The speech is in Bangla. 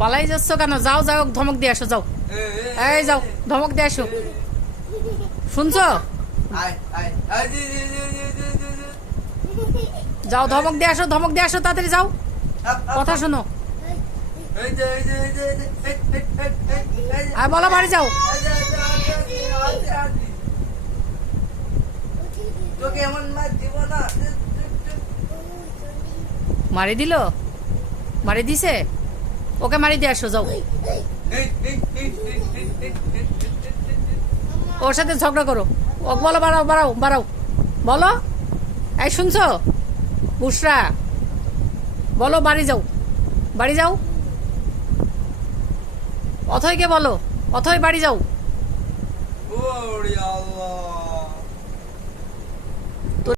পালাই যাচ্ছ কেন? যাও যাও, ধমক দিয়ে আসো, যাও। এই যাও, ধমক দিয়ে আসো। শুনছো? যাও, ধমক দিয়ে আসো, ধমক দিয়ে আসো, তাড়াতাড়ি যাও, কথা শোনো। আর বলো বাড়ি যাও। মারি দিল, মারি দিছে, ওকে মারি দিয়ে আসো, যাও। ওর সাথে ঝগড়া করো, ও বলো বাড়াও বাড়াও বাড়াও, বলো। এই শুনছো বুসরা, বলো বাড়ি যাও, বাড়ি যাও। অথয়কে বলো, অথয় বাড়ি যাও।